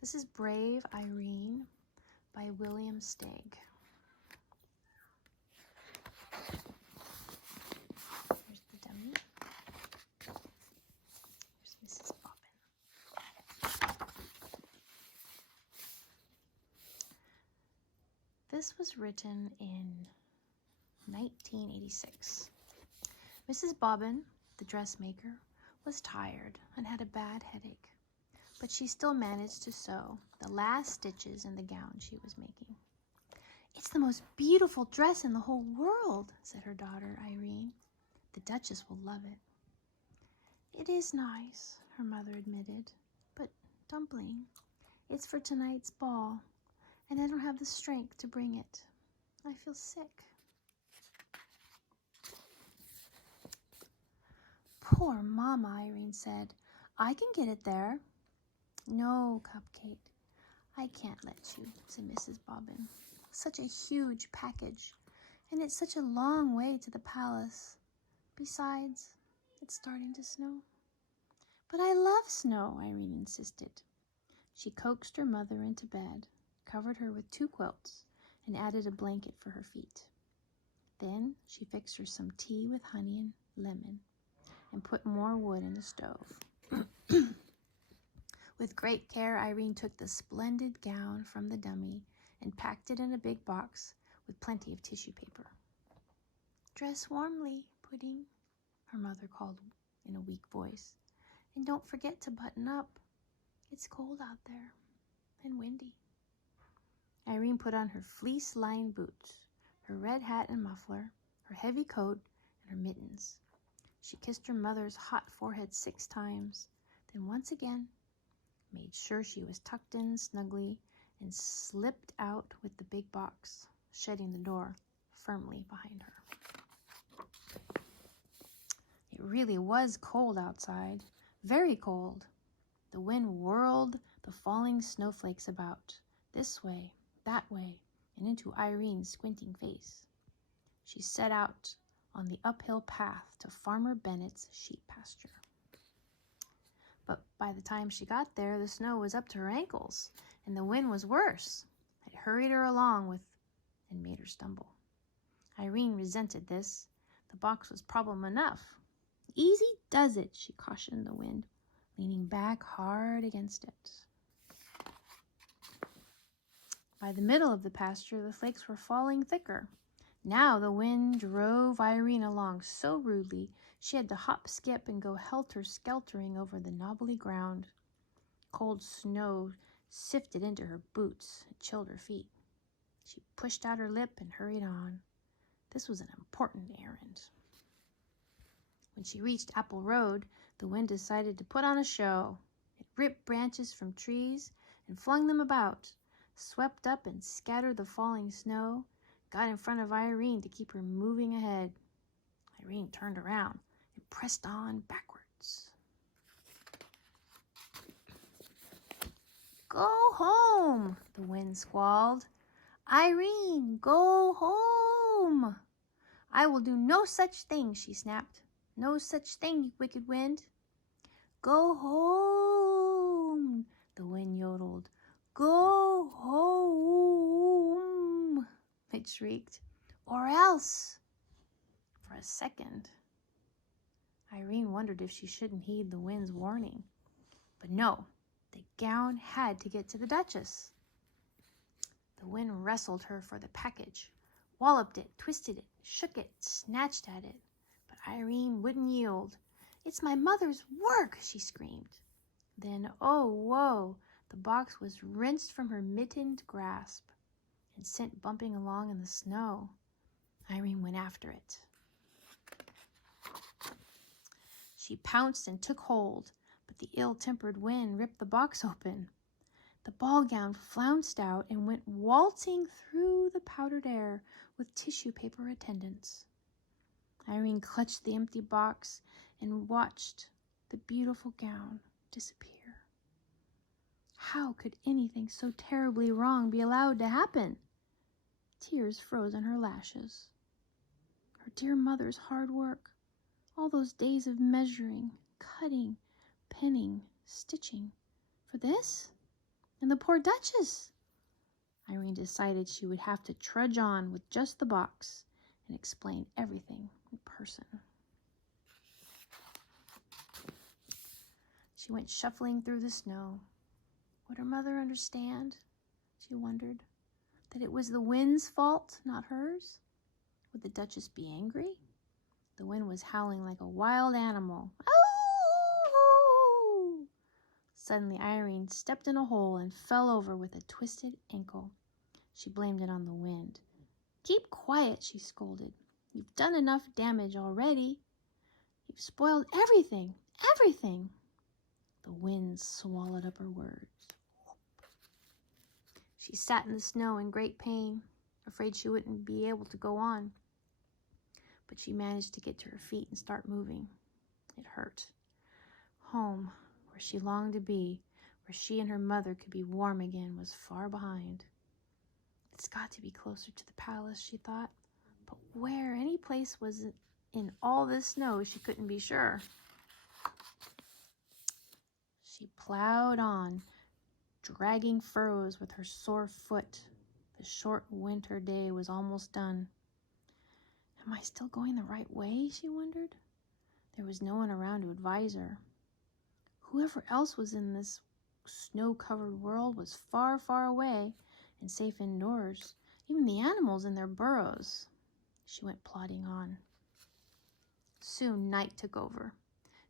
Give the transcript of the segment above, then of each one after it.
This is Brave Irene by William Steig. Here's the dummy. Here's Mrs. Bobbin. This was written in 1986. Mrs. Bobbin, the dressmaker, was tired and had a bad headache, but she still managed to sew the last stitches in the gown she was making. "It's the most beautiful dress in the whole world," said her daughter, Irene. "The Duchess will love it." "It is nice," her mother admitted, "but, Dumpling, it's for tonight's ball, and I don't have the strength to bring it. I feel sick." "Poor Mama," Irene said. "I can get it there." "No, Cupcake, I can't let you," said Mrs. Bobbin. "Such a huge package, and it's such a long way to the palace. Besides, it's starting to snow." "But I love snow," Irene insisted. She coaxed her mother into bed, covered her with 2 quilts, and added a blanket for her feet. Then she fixed her some tea with honey and lemon, and put more wood in the stove. With great care, Irene took the splendid gown from the dummy and packed it in a big box with plenty of tissue paper. "Dress warmly, Pudding," her mother called in a weak voice, "and don't forget to button up. It's cold out there and windy." Irene put on her fleece-lined boots, her red hat and muffler, her heavy coat, and her mittens. She kissed her mother's hot forehead 6 times, then once again made sure she was tucked in snugly, and slipped out with the big box, shutting the door firmly behind her. It really was cold outside, very cold. The wind whirled the falling snowflakes about, this way, that way, and into Irene's squinting face. She set out on the uphill path to Farmer Bennett's sheep pasture. But by the time she got there, the snow was up to her ankles, and the wind was worse. It hurried her along and made her stumble. Irene resented this. The box was problem enough. "Easy does it," she cautioned the wind, leaning back hard against it. By the middle of the pasture, the flakes were falling thicker. Now the wind drove Irene along so rudely she had to hop, skip, and go helter-skeltering over the knobbly ground. Cold snow sifted into her boots and chilled her feet. She pushed out her lip and hurried on. This was an important errand. When she reached Apple Road, the wind decided to put on a show. It ripped branches from trees and flung them about, swept up and scattered the falling snow, got in front of Irene to keep her moving ahead. Irene turned around and pressed on backwards. "Go home," the wind squalled. "Irene, go home." "I will do no such thing," she snapped. "No such thing, you wicked wind." "Go home," the wind yodeled. "Go home," it shrieked. "Or else." For a second, Irene wondered if she shouldn't heed the wind's warning. But no, the gown had to get to the Duchess. The wind wrestled her for the package, walloped it, twisted it, shook it, snatched at it. But Irene wouldn't yield. "It's my mother's work," she screamed. Then, oh woe, the box was wrenched from her mittened grasp and sent bumping along in the snow. Irene went after it. She pounced and took hold, but the ill-tempered wind ripped the box open. The ball gown flounced out and went waltzing through the powdered air with tissue paper attendants. Irene clutched the empty box and watched the beautiful gown disappear. How could anything so terribly wrong be allowed to happen? Tears froze on her lashes. Her dear mother's hard work, all those days of measuring, cutting, penning, stitching, for this? And the poor Duchess! Irene decided she would have to trudge on with just the box and explain everything in person. She went shuffling through the snow. Would her mother understand? She wondered. That it was the wind's fault, not hers? Would the Duchess be angry? The wind was howling like a wild animal. Oh! Suddenly Irene stepped in a hole and fell over with a twisted ankle. She blamed it on the wind. Keep quiet, she scolded. You've done enough damage already. You've spoiled everything, everything. The wind swallowed up her words. She sat in the snow in great pain, afraid she wouldn't be able to go on. But she managed to get to her feet and start moving. It hurt. Home, where she longed to be, where she and her mother could be warm again, was far behind. It's got to be closer to the palace, she thought. But where any place was in all this snow, she couldn't be sure. She plowed on, dragging furrows with her sore foot. The short winter day was almost done. Am I still going the right way, she wondered. There was no one around to advise her. Whoever else was in this snow-covered world was far, far away and safe indoors, even the animals in their burrows. She went plodding on. Soon night took over.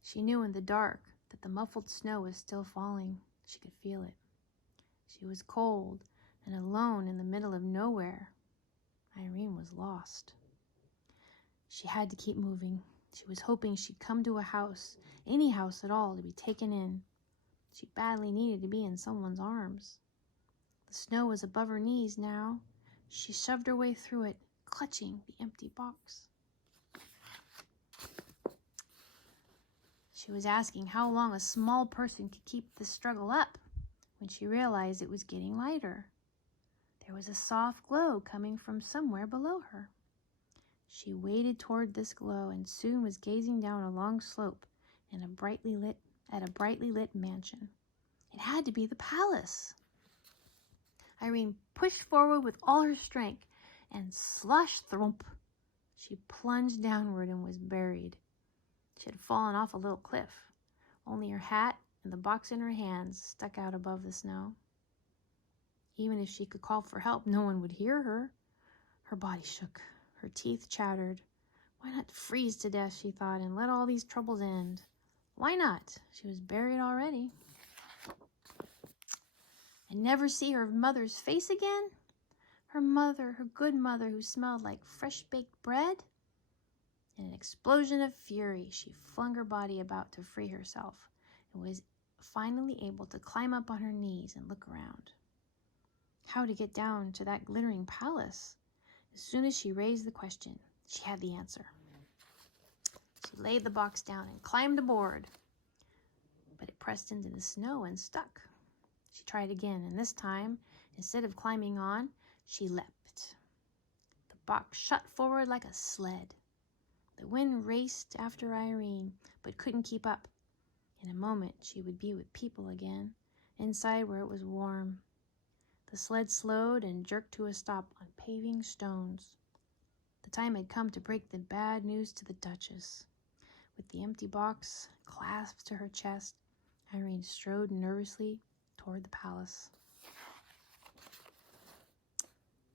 She knew in the dark that the muffled snow was still falling. She could feel it. She was cold and alone in the middle of nowhere. Irene was lost. She had to keep moving. She was hoping she'd come to a house, any house at all, to be taken in. She badly needed to be in someone's arms. The snow was above her knees now. She shoved her way through it, clutching the empty box. She was asking how long a small person could keep this struggle up when she realized it was getting lighter. There was a soft glow coming from somewhere below her. She waded toward this glow and soon was gazing down a long slope at a brightly lit mansion. It had to be the palace. Irene pushed forward with all her strength, and slosh thump, she plunged downward and was buried. She had fallen off a little cliff. Only her hat and the box in her hands stuck out above the snow. Even if she could call for help, no one would hear her. Her body shook. Her teeth chattered. Why not freeze to death, she thought, and let all these troubles end? Why not? She was buried already. And never see her mother's face again? Her mother, her good mother, who smelled like fresh-baked bread? In an explosion of fury, she flung her body about to free herself and was finally able to climb up on her knees and look around. How to get down to that glittering palace? As soon as she raised the question, she had the answer. She laid the box down and climbed aboard, but it pressed into the snow and stuck. She tried again, and this time, instead of climbing on, she leapt. The box shot forward like a sled. The wind raced after Irene, but couldn't keep up. In a moment, she would be with people again, inside where it was warm. The sled slowed and jerked to a stop on paving stones. The time had come to break the bad news to the Duchess. With the empty box clasped to her chest, Irene strode nervously toward the palace.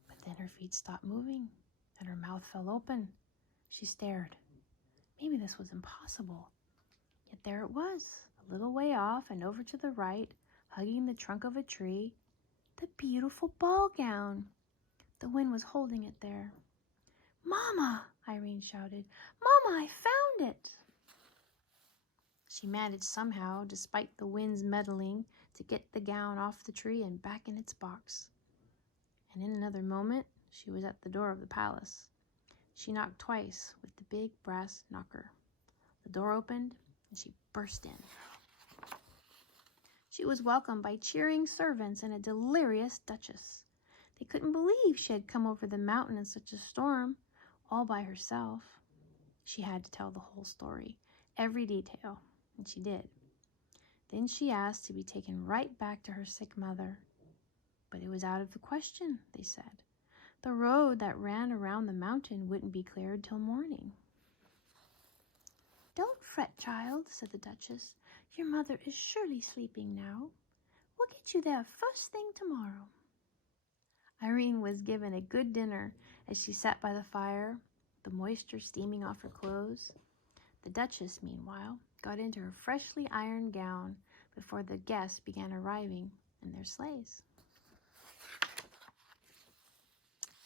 But then her feet stopped moving, and her mouth fell open. She stared. Maybe this was impossible. Yet there it was, a little way off and over to the right, hugging the trunk of a tree, the beautiful ball gown. The wind was holding it there. "Mama!" Irene shouted. "Mama, I found it!" She managed somehow, despite the wind's meddling, to get the gown off the tree and back in its box. And in another moment, she was at the door of the palace. She knocked twice with the big brass knocker. The door opened, and she burst in. She was welcomed by cheering servants and a delirious Duchess. They couldn't believe she had come over the mountain in such a storm, all by herself. She had to tell the whole story, every detail, and she did. Then she asked to be taken right back to her sick mother. But it was out of the question, they said. The road that ran around the mountain wouldn't be cleared till morning. "Don't fret, child," said the Duchess. "Your mother is surely sleeping now. We'll get you there first thing tomorrow." Irene was given a good dinner as she sat by the fire, the moisture steaming off her clothes. The Duchess, meanwhile, got into her freshly ironed gown before the guests began arriving in their sleighs.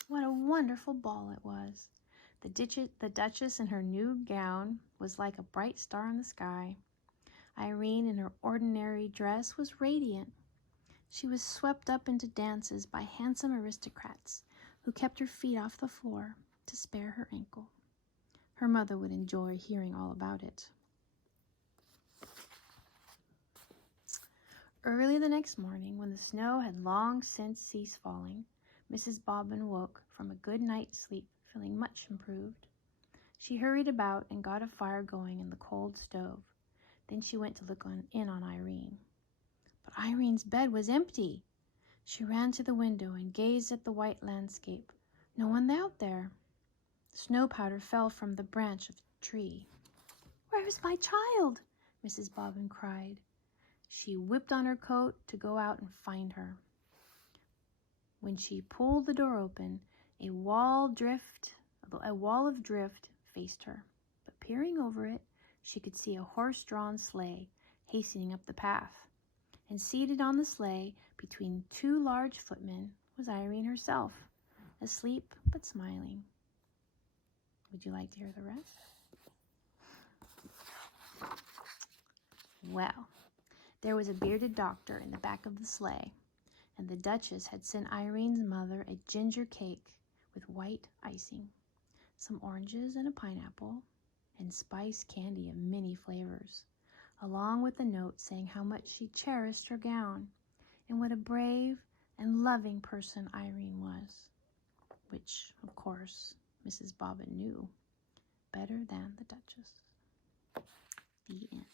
What a wonderful ball it was! The Duchess in her new gown was like a bright star in the sky. Irene in her ordinary dress was radiant. She was swept up into dances by handsome aristocrats who kept her feet off the floor to spare her ankle. Her mother would enjoy hearing all about it. Early the next morning, when the snow had long since ceased falling, Mrs. Bobbin woke from a good night's sleep feeling much improved. She hurried about and got a fire going in the cold stove. Then she went to look in on Irene. But Irene's bed was empty. She ran to the window and gazed at the white landscape. No one out there. Snow powder fell from the branch of the tree. "Where is my child?" Mrs. Bobbin cried. She whipped on her coat to go out and find her. When she pulled the door open, a wall of drift faced her. But peering over it, she could see a horse-drawn sleigh hastening up the path. And seated on the sleigh, between two large footmen, was Irene herself, asleep but smiling. Would you like to hear the rest? Well, there was a bearded doctor in the back of the sleigh, and the Duchess had sent Irene's mother a ginger cake with white icing, some oranges and a pineapple, and spice candy of many flavors, along with a note saying how much she cherished her gown and what a brave and loving person Irene was, which, of course, Mrs. Bobbin knew better than the Duchess. The end.